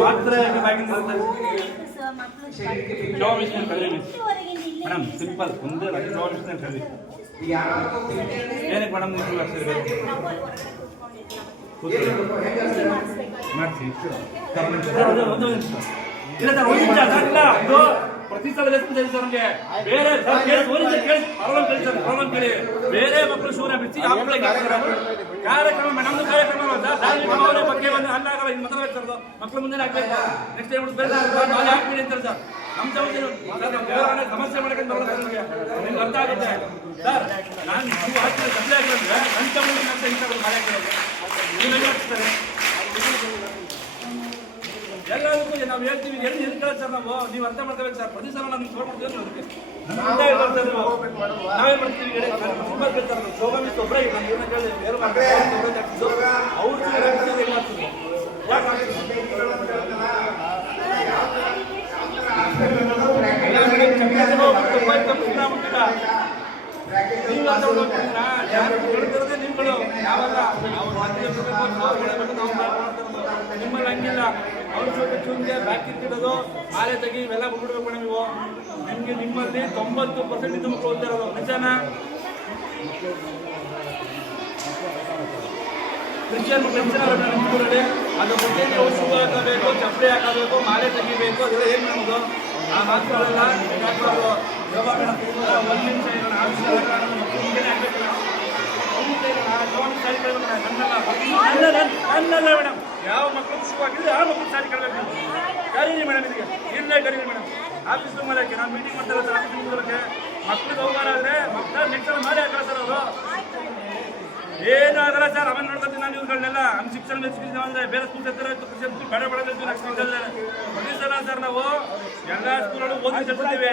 ಮಾತ್ರ madam simple ಒಂದೇ ಲಕ್ಷ ವಿಷ್ಣು ಕರೀರಿ ಏನಕ್ಕೆ ಮೇಡಮ್ ನೀವು ಲಕ್ಷ ಮಾಡ್ತೀನಿ ಒಂದು ನಿಮಿಷ. ಇಲ್ಲ ಸರ್ ಒಂದು ನಿಮಿಷ ಸರ್ ಇದು ಪ್ರತಿ ಸಲ ಇದೆ ಸರ್ ಬೇರೆ ಸರ್ ಕೇಳಿ ಪ್ರಾಬ್ಲಮ್ ಕೇಳಿ ಕೇಳಿ ಬೇರೆ ಮಕ್ಕಳು ಶೂನ ಬಿಚ್ಚಿ ಆ ಕಾರ್ಯಕ್ರಮ ನಮ್ದು ಕಾರ್ಯಕ್ರಮ ಬಗ್ಗೆ ಒಂದು ಅಲ್ಲ ಆಗಲ್ಲ, ಇನ್ನು ಮಾತಾಡ್ಬೇಕು ಮುಂದೆ ಹಾಕ್ಬೇಕು ನೆಕ್ಸ್ಟ್ ಟೈಮ್ ಸರ್ ನಮ್ಮ ಸಮಸ್ಯೆ ಮಾಡ್ಕೊಂಡು ಅರ್ಥ ಆಗುತ್ತೆ. ಸರ್, ನಾನು ನೀವು ಹಾಕಿದ್ರೆ ನನ್ನ ತಗೊಂಡು ನನ್ನ ಇಂಥ ಮನೆ ಹಾಕಿರೋದು ನೀವು ಹೇಗೆ ಹಾಕ್ತಾರೆ ಎಲ್ಲದಕ್ಕೂ ನಾವು ಹೇಳ್ತೀವಿ ಎಲ್ಲಿ ಹೇಳ್ತಾರೆ ಸರ್ ನಾವು ನೀವು ಅರ್ಥ ಮಾಡ್ಕೋಬೇಕು ಸರ್ ಪ್ರತಿ ಸಲ ನಮ್ಗೆ ನಿಮ್ಗೆ ಮಾಡ್ತೀವಿ ಅದಕ್ಕೆ ನಾವೇನ್ ಮಾಡ್ತೀವಿ ತುಂಬ ಕೇಳ್ತಾರೆ ಒಬ್ಬರೇ ಇಲ್ಲ ಇವ್ರನ್ನ ಬೇರೆ ಅವ್ರು. ನೀವು ಅಂತ? ಯಾರು ಹೇಳ್ತಿರೋದೇ ನಿಮ್ಗಳು ಯಾವಾಗ ನಾವು ಹೇಳ್ಬೇಕು. ನಿಮ್ಮಲ್ಲಿ ಹಂಗಿಲ್ಲ ಅವ್ರ ಜೊತೆ ಚೂನ್ಗೆ ಬ್ಯಾಕ್ ಇಟ್ಟಿರೋದು ಮಾಲೆ ತೆಗಿ, ಇವೆಲ್ಲ ಬಿಡ್ಬೇಕು ನೀವು. ನಿಮ್ಗೆ ನಿಮ್ಮಲ್ಲಿ ತೊಂಬತ್ತು ಪರ್ಸೆಂಟ್ ಇದು ಮಕ್ಕಳು ಓದ್ತಿರೋದು ನಿಜಾನ? ಕ್ರಿಶ್ಚಿಯನ್ ಮಕ್ಕಳು ನೀವು ಹಾಕಬೇಕು, ಚಪ್ಪಲಿ ಹಾಕಬೇಕು, ಮಾಲೆ ತೆಗಿಬೇಕು, ಅದೆಲ್ಲ ಏನು ಮಾಡೋದು ಆ ಮಾತುಗಳೆಲ್ಲ ಯಾಕಂದ್ರೆ ಯಾವಾಗ ಒಂದು ನಿಮಿಷ ಇರೋಣ ಅನ್ನಲ್ಲ ಅನ್ನಲ್ಲ ಮೇಡಮ್. ಯಾವ ಮಕ್ಕಳು ಆಗಿದೆ ಆ ಮಕ್ಕಳು ಸಾರಿ ಕಳ್ಬೇಕು. ಕರೀರಿ ಮೇಡಮ್ ಇದಕ್ಕೆ ಇಲ್ಲೇ ಕರೀರಿ ಮೇಡಮ್? ಆಫೀಸ್ ರೂಮಲ್ಲಿ ನಾವು ಮೀಟಿಂಗ್ ಮಾಡ್ತಾ ಇರೋದು ಆಫೀಸ್ ರೂಮಲ್ಲಿ ಮಕ್ಳಿಗೆ ಹೋಗಾರ ಆದರೆ ಮಕ್ಕಳ ನೆಕ್ಸ್ಟ್ ಮಾಡಿ ಹಾಕಲ್ಲ ಸರ್ ಅವರು. ಏನು ಆಗಲ್ಲ ಸರ್ ಅವನ್ ನೋಡ್ಕೊತೀನಿ ನಾನು ಇವ್ರುಗಳನ್ನೆಲ್ಲ ನಮ್ಮ ಶಿಕ್ಷಣ ಅಂದ್ರೆ ಬೇರೆ ಸ್ಕೂಲ್ ಹತ್ತಿರ ಬಡ ಸ್ಕೂಲ್ ಬೇಡ ಸಲ ಸರ್ ನಾವು. ಎಲ್ಲ ಸ್ಕೂಲಲ್ಲೂ ಓದಿ ಸೇರ್ಕೊತೀವಿ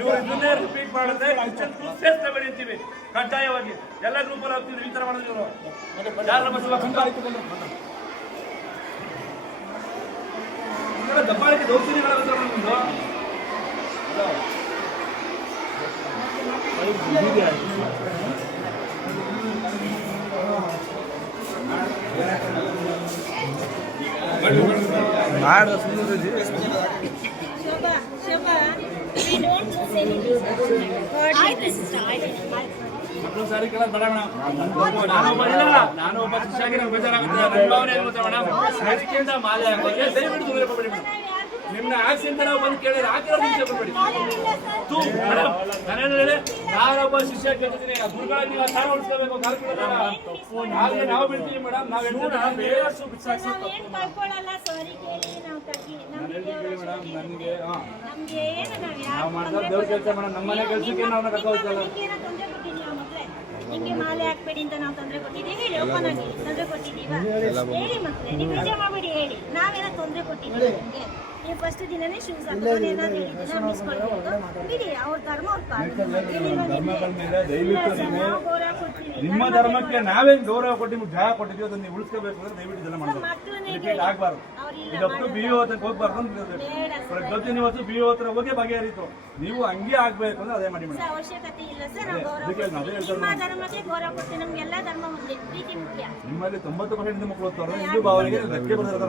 ಇವ್ರು ಇದನ್ನೇ ರಿಪೀಟ್ ಮಾಡಿದ್ರೆ ಕ್ರಿಶ್ಚಿಯನ್ ಸ್ಕೂಲ್ ಸೇರ್ಸ್ಲೇಬೇಡಿ ಅಂತೀವಿ. ಕಡ್ಡಾಯವಾಗಿ. ಎಲ್ಲ ಗ್ರೂಪಲ್ಲಿ ಹೋಗ್ತೀವಿ ಈ ತರ ಮಾಡಿದ್ರು ದಬ್ಬಾಳಿಕೆ ದೌರ್ಜನ್ಯಗಳ ಸರ್ ನಮ್ದು ಮಾಡು Shobha, Shobha, we don't lose any business. God is the sister. ಮಕ್ಕಳು ಸಾರಿ ಕೇಳೋದು ಬೇಡ ಮೇಡಮ್. ನಾನು ಒಬ್ಬ ಇಲ್ಲ ನಾನು ಒಬ್ಬ ನಂಗೆ ಬೇಜಾರಾಗುತ್ತೆ. ನನ್ನ ಭಾವನೆ ಏನು ಗೊತ್ತಾ ಮೇಡಮ್? ಅದಕ್ಕಿಂತ ಮಾಲೆ ಹಾಕೋಕೆ ದಯವಿಟ್ಟು ದೂರ ಕೊಡ್ಬೇಡಿ ಮೇಡಮ್. ನಿಮ್ಮನ್ನ ಆಕ್ಸಿಡೆಂಟ್ ನಾವು ಬಂದು ಕೇಳಿದ್ರೆ ಹಾಕಿರೋ ನಿಮಿಷ ಕೊಡ್ಬೇಡಿ ತೂ ಮೇಡಮ್ ನಾನೇನು ಹೇಳಿ ನಾನೊಬ್ಬ ಶಿಷ್ಯ ಕೇಳ್ತಿದ್ದೀನಿ. ಗುರುಗಳ ನೀವು ಸಾರ ಉಳಿಸ್ಕೋಬೇಕು ಕಾರ್ಯಕ್ರಮ ಹಾಗೆ ನಾವು ಬಿಡ್ತೀವಿ ಮೇಡಮ್ ನಾವು ಬೇರೆಷ್ಟು ಬಿಸಾಕ್ಸೋ ದೇವ್ರ ಮೇಡಮ್ ನನಗೆ ಹಾಂ. ಏನು ನಾವು ಮಾಡ್ತಾ ದೇವ್ರ ಕೆಲ್ಸ ಮೇಡಮ್, ನಮ್ಮನೆ ಕೆಲಸಕ್ಕೆ ಕೆಲ್ಸಕ್ಕೆ ನಿಮ್ಮ- ನಾವು ಕರ್ಕೊಳ್ತಲ್ಲ. ನಿಮ್ಮ ಮಗನಿಗೆ ಏನೋ ತೊಂದ್ರೆ ಕೊಟ್ಟಿದ್ದೀವಾ ಮಕ್ಳೇ? ನಿಮ್ಗೆ ಮಾಲೆ ಹಾಕ್ಬೇಡಿ ಅಂತ ನಾವು ತೊಂದ್ರೆ ಕೊಟ್ಟಿದ್ದೀವಿ. ಹೇಳಿ open ಆಗಿ ತೊಂದ್ರೆ ಕೊಟ್ಟಿದ್ದೀವಾ? ಹೇಳಿ ಮತ್ತೆ ನೀವು ಮಾಡಬೇಡಿ ಹೇಳಿ. ನಾವೇನೋ ತೊಂದ್ರೆ ಕೊಟ್ಟಿದ್ದೀವಿ ನಿಮ್ಗೆ. ನೀವು ಫಸ್ಟ್ ದಿನನೇ ಶೂಸ್ ಏನಾದ್ರು ಹೇಳಿದ್ದೀರಾ ಮಿಸ್ ಬಿಡಿ ಅವ್ರ ಧರ್ಮ ಅವ್ರ. ನಿಮ್ಮ ಧರ್ಮಕ್ಕೆ. ನಾವೇನ್ ಗೌರವ ಕೊಟ್ಟು ನಿಮ್ಗೆ ಜಾಗ ಕೊಟ್ಟಿದ್ದೀವಿ ಅದನ್ನ ನೀವು ಉಳಿಸ್ಕೋಬೇಕು ಅಂದ್ರೆ ದಯವಿಟ್ಟು ಇದನ್ನ ಮಾಡಬೇಕು. ಆಗ್ಬಾರ್ದು. ಇದೊತ್ತು ಬಿ ಓ ಅಂತ ಬೇಡ ಸರ್. ಪ್ರತಿ ಇವತ್ತು ಬಿ ಓ ಹತ್ರ ಹೋಗಿ ಬಗೆಹರಿತು. ನೀವು ಹಂಗೆ ಆಗ್ಬೇಕು ಅಂದ್ರೆ ಅದೇ ಮಾಡಿ ಮೇಡಮ್. ಸರ್, ಅವಶ್ಯಕತೆ ಇಲ್ಲ ಸರ್ ಅದಕ್ಕೆ ಅದೇ ನಿಮ್ಮಲ್ಲಿ ತೊಂಬತ್ತು ಪರ್ಸೆಂಟ್ ಮಕ್ಕಳು ಓದ್ತಾರೆ ಹಿಂದೂ ಭಾವನೆಗೆ ಧಕ್ಕೆ ಬರ್ತಾರೆ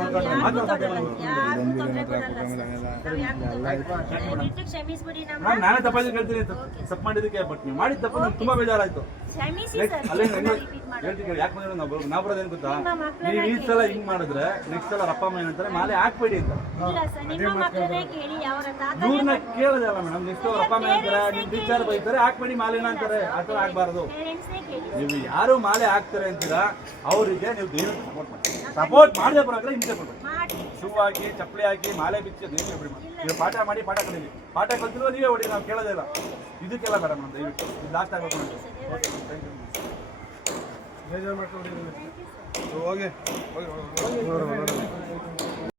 ನಾನು ನಾನೇ ತಪ್ಪಾಗಿ ಹೇಳ್ತೀನಿ ತಪ್ಪು ಮಾಡಿದ್ದಕ್ಕೆ ಬಟ್ ನೀವು ಮಾಡಿದ ತಪ್ಪು ನಮ್ಗೆ ತುಂಬಾ ಬೇಜಾರಾಯ್ತು. ಕ್ಷಮಿಸಿ ಸರ್ ಅಲ್ಲೇ ಇನ್ನೊಂದು repeat ಹೇಳ್ತೀನಿ ಯಾಕೆ ಬಂದ್ರೆ ನಾವು ಬರೋದು? ನಾವು ಬರೋದೇನು ಗೊತ್ತಾ? ನಿಮ್ಮ ಮಕ್ಕಳನ್ನ ನೀವು ಈ ಸಲ ಹಿಂಗೆ ಮಾಡಿದ್ರೆ ನೆಕ್ಸ್ಟ್ ಸಲ ಅಪ್ಪ ಅಮ್ಮ ಏನಂತಾರೆ ಮಾಲೆ ಹಾಕ್ಬೇಡಿ ಅಂತ. ಇಲ್ಲ ಸರ್ ನಿಮ್ಮ ಮಕ್ಕಳನ್ನೇ ಕೇಳಿ. ಅವರ ತಾತನೇ ಇವ್ರನ್ನ ಕೇಳೋದಲ್ಲ ಮೇಡಮ್ ನೆಕ್ಸ್ಟ್ ಅವ್ರ ಅಪ್ಪ ಅಮ್ಮ ಏನಂತಾರೆ ಟೀಚರ್ ಬೈತಾರೆ ಹಾಕ್ಬೇಡಿ ಮಾಲೆನ ಅಂತಾರೆ. ಆ ಥರ ಆಗ್ಬಾರ್ದು. ಪೇರೆಂಟ್ಸ್ನೇ ಕೇಳಿ. ನೀವು ಯಾರು ಮಾಲೆ ಹಾಕ್ತಾರೆ ಅಂತೀರಾ ಅವರಿಗೆ ನೀವು ಸಪೋರ್ಟ್ ಮಾಡಿ ಸಪೋರ್ಟ್ ಮಾಡದೆ ಬರೋದ್ರೆ ಹಿಂಸೆ ಕೊಡ್ಬೇಕು. ಶೂ ಹಾಕಿ ಚಪ್ಪಲಿ ಹಾಕಿ ಮಾಲೆ ಬಿಚ್ಚಿ ದೇವ್ರ ಬಿಡಿ ನೀವು ಪಾಠ ಮಾಡಿ ಪಾಠ ಕಲೀಲಿ. ಪಾಠ ಕಲ್ತಿರೋ ನೀವೇ ಹೊಡಿ ನಾವು ಕೇಳೋದೇ ಇಲ್ಲ. ಇದಕ್ಕೆಲ್ಲ ಬೇಡ ಮೇಡಮ್ ದಯವಿಟ್ಟು. ಲಾಸ್ಟ್ ಆಗಬೇಕು ಓಕೆ ಥ್ಯಾಂಕ್ ಯು ಬೇಜಾರು ಮಾಡ್ಕೊಂಡು ಹೋಗಿ ಹೋಗಿ